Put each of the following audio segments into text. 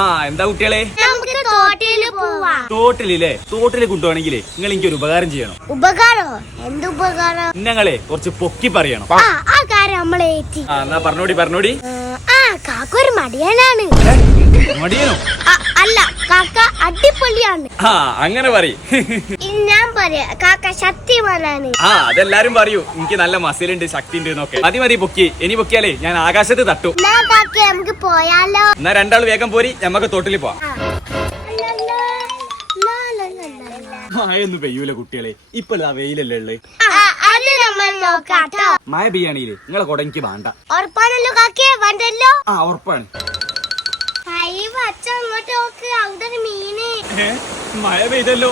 ആ എന്താ കുട്ടികളെ? നമുക്ക് തോട്ടില് പോവാ. തോട്ടിലില്ലേ? തോട്ടില് കൊണ്ടുപോകണമെങ്കിലേ നിങ്ങൾ എനിക്ക് ഒരു ഉപകാരം ചെയ്യണം. ഉപകാരോ? എന്ത് ഉപകാരം? ഞങ്ങളെ കുറച്ച് പൊക്കി പറയണം. ആ കാര്യം നമ്മളെ ഏറ്റി. എന്നാ പറഞ്ഞോടി. കാക്കൊരു മടിയനാണ്. മടിയനോ? അല്ല, കാക്ക അടിപൊളിയാണ്. അങ്ങനെ പറയ്. ഞാൻ പറയാ കാക്ക ശക്തിമാനാണ്. അതെല്ലാരും പറയൂ. എനിക്ക് നല്ല മസിലുണ്ട്, ശക്തി ഉണ്ട് എന്നൊക്കെ. മതി പൊക്കി. ഇനി പൊക്കിയാലേ ഞാൻ ആകാശത്ത് തട്ടു. നമുക്ക് പോയാലോ? എന്നാ രണ്ടാൾ വേഗം പോരി, നമുക്ക് തോട്ടിൽ പോവാം. മഴയൊന്നും പെയ്യൂല കുട്ടികളെ. ഇപ്പൊ വെയിലല്ലേ ഉള്ളത്. മഴ പെയ്യാണെങ്കിലേ നിങ്ങളെ കൊട എനിക്ക് വേണ്ട. ഉറപ്പാണല്ലോ കാക്കേ? വേണ്ടല്ലോ. ഉറപ്പാണ്. മഴ പെയ്തല്ലോ.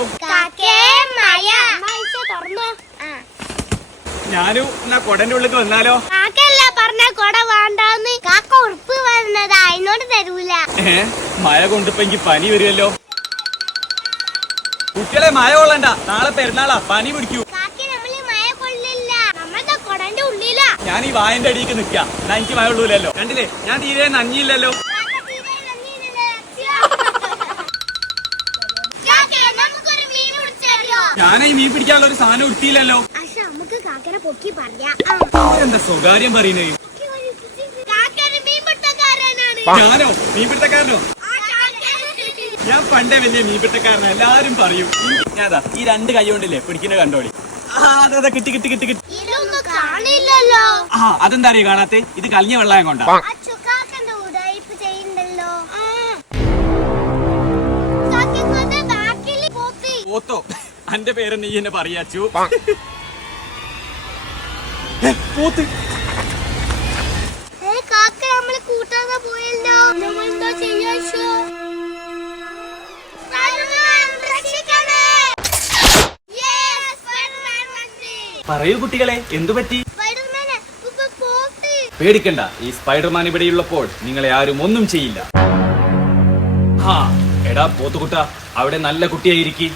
ഞാനും എന്നാ കൊടന്റെ ഉള്ളിൽ വന്നാലോ? കാക്കല്ല പറഞ്ഞ കൊട വേണ്ടെന്ന്. കാക്ക ഉറപ്പ് വരുന്നത് അതിനോട് തരൂല. മഴ കൊണ്ടിപ്പോ എനിക്ക് പനി വരുമല്ലോ. കുട്ടികളെ മഴ കൊള്ളണ്ട, നാളെ പെരുന്നാളാ, പനി പിടിക്കൂ. ഞാൻ ഈ വായന്റെ അടിയിലേക്ക് നിക്കാം. എന്നാ എനിക്ക് മഴ കൊള്ളൂലല്ലോ. കണ്ടില്ലേ, ഞാൻ തീരെ നഞ്ഞില്ലല്ലോ. ഞാനീ മീൻ പിടിക്കാനുള്ള ഒരു സാധനം ഉടുത്തിയില്ലല്ലോ. എന്താ സ്വകാര്യം പറയുന്നത്? ഞാനോ മീൻപിടുത്തക്കാരനോ? ഞാൻ പണ്ടേ വലിയ മീൻപിടുത്തക്കാരനാ, എല്ലാരും പറയും. ഞാതാ ഈ രണ്ട് കൈ കൊണ്ടില്ലേ പിടിക്കുന്നത് കണ്ടോളി. അതെ കിട്ടി. അതെന്താ അറിയോ കാണാത്തെ? ഇത് കലിഞ്ഞ വെള്ളം കൊണ്ടാ. പോത്തോ? എന്റെ പേര് നീ എന്നെ പറയാച്ചു. പോത്ത് പറയൂ കുട്ടികളെ, എന്തു പറ്റി? പേടിക്കണ്ട, ഈ സ്പൈഡർമാൻ ഇവിടെയുള്ളപ്പോൾ നിങ്ങളെ ആരും ഒന്നും ചെയ്യില്ല. എടാ പോത്തുകുട്ട, അവിടെ നല്ല കുട്ടിയായിരിക്കും.